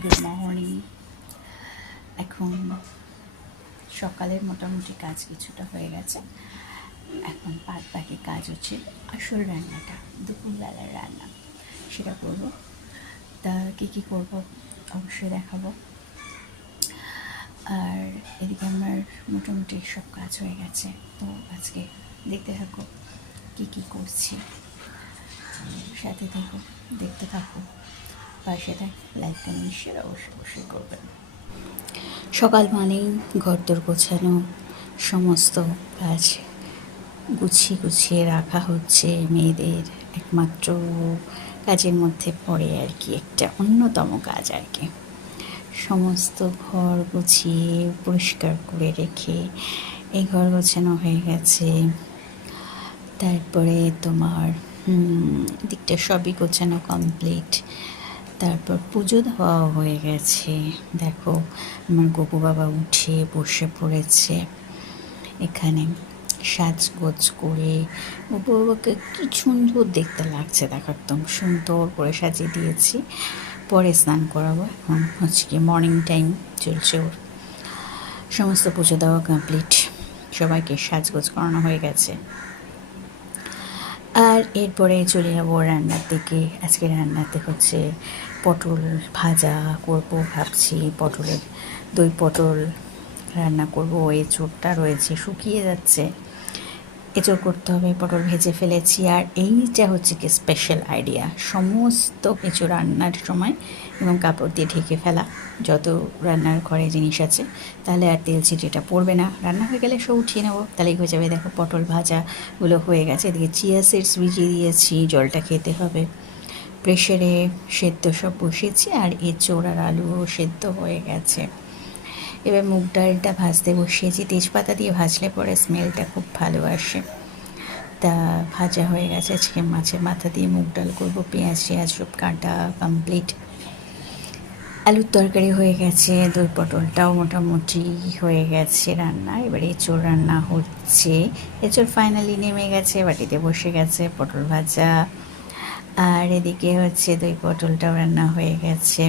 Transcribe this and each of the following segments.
Good morning. এখন সকালের মোটামুটি কাজ কিছুটা হয়ে গেছে। এখন বাদ বাকি কাজ হচ্ছে আসল রান্নাটা, দুপুরবেলার রান্না, সেটা করবো। তা কী করবো অবশ্যই দেখাবো। আর এদিকে আমার মোটামুটি সব কাজ হয়ে গেছে, তো আজকে দেখতে থাকো কী করছি, সাথে থাকো, দেখতে থাকো, পাশে থাক, লাইক কমেন্ট শেয়ার অবশ্যই করবেন। সকাল মানেই ঘরদোর গোছানো, সমস্ত কাজ গুছিয়ে রাখা হচ্ছে মেয়েদের একমাত্র কাজের মধ্যে পড়ে আর কি, একটা অন্যতম কাজ আর কি। সমস্ত ঘর গুছিয়ে পরিষ্কার করে রেখে এই ঘর গোছানো হয়ে গেছে। তারপরে তোমার দিকটা সবই গোছানো কমপ্লিট। তারপর পুজো দেওয়া হয়ে গেছে। দেখো আমার গপু বাবা উঠে বসে পড়েছে এখানে সাজগোজ করে। গপু বাবাকে কি সুন্দর দেখতে লাগছে, দেখো একদম সুন্দর করে সাজিয়ে দিয়েছি। পরে স্নান করাবো। এখন হচ্ছে কি মর্নিং টাইম চলছে ওর। সমস্ত পুজো দেওয়া কমপ্লিট, সবাইকে সাজগোজ করানো হয়ে গেছে। আর এরপরে চলে যাবো রান্নার দিকে। আজকে রান্নাতে হচ্ছে পটল ভাজা করবো ভাবছি। দই পটল রান্না করবো। এঁচোড়টা রয়েছে, শুকিয়ে যাচ্ছে, এঁচোড় করতে হবে। পটল ভেজে ফেলেছি। আর এইটা হচ্ছে কি স্পেশাল আইডিয়া, সমস্ত কিছু রান্নার সময় এবং কাপড় দিয়ে ঢেকে ফেলা, যত রান্নার ঘরে জিনিস আছে, তাহলে আর তেল ছিটিটা পড়বে না। রান্না হয়ে গেলে সব উঠিয়ে নেবো, তাহলেই হয়ে যাবে। দেখো পটল ভাজাগুলো হয়ে গেছে। এদিকে চিয়া সিডস ভিজিয়ে দিয়েছি, জলটা খেতে হবে। প্রেশারে সেদ্ধ সব বসিয়েছি, আর এঁচোড় আর আলুও সেদ্ধ হয়ে গেছে। এবার মুগ ডালটা ভাজতে বসিয়েছি। তেজপাতা দিয়ে ভাজলে পরে স্মেলটা খুব ভালো আসে। তা ভাজা হয়ে গেছে। আজকে মাছের মাথা দিয়ে মুগ ডাল করবো। পেঁয়াজ সব কাটা কমপ্লিট। আলুর তরকারি হয়ে গেছে। দই পটলটাও মোটামুটি হয়ে গেছে রান্না। এবারে এঁচোড় রান্না হচ্ছে। এঁচোড় ফাইনালি নেমে গেছে, বাটিতে বসে গেছে। পটল ভাজা, আর এদিকে হচ্ছে দই পটলটাও রান্না হয়ে গেছে।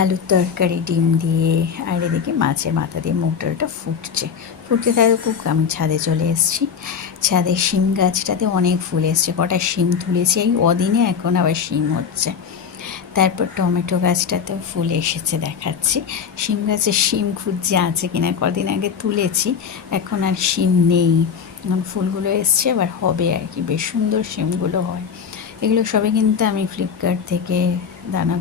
আলুর তরকারি ডিম দিয়ে, আর এদিকে মাছের মাথা দিয়ে মুগ ডালটা ফুটতে থাকুক। আমি ছাদে চলে এসেছি। ছাদের শিম গাছটাতে অনেক ফুল এসছে, কটা শিম তুলেছি এই অদিনে, এখন আবার শিম হচ্ছে। তারপর টমেটো গাছটাতেও ফুল এসেছে, দেখাচ্ছি। শিম গাছে শিম খুঁজছে আছে কিনা, কদিন আগে তুলেছি, এখন আর শিম নেই। এখন ফুলগুলো এসছে, এবার হবে আর কি, বেশ সুন্দর শিমগুলো হয়। এগুলো সবই কিন্তু আমি ফ্লিপকার্ট থেকে দানা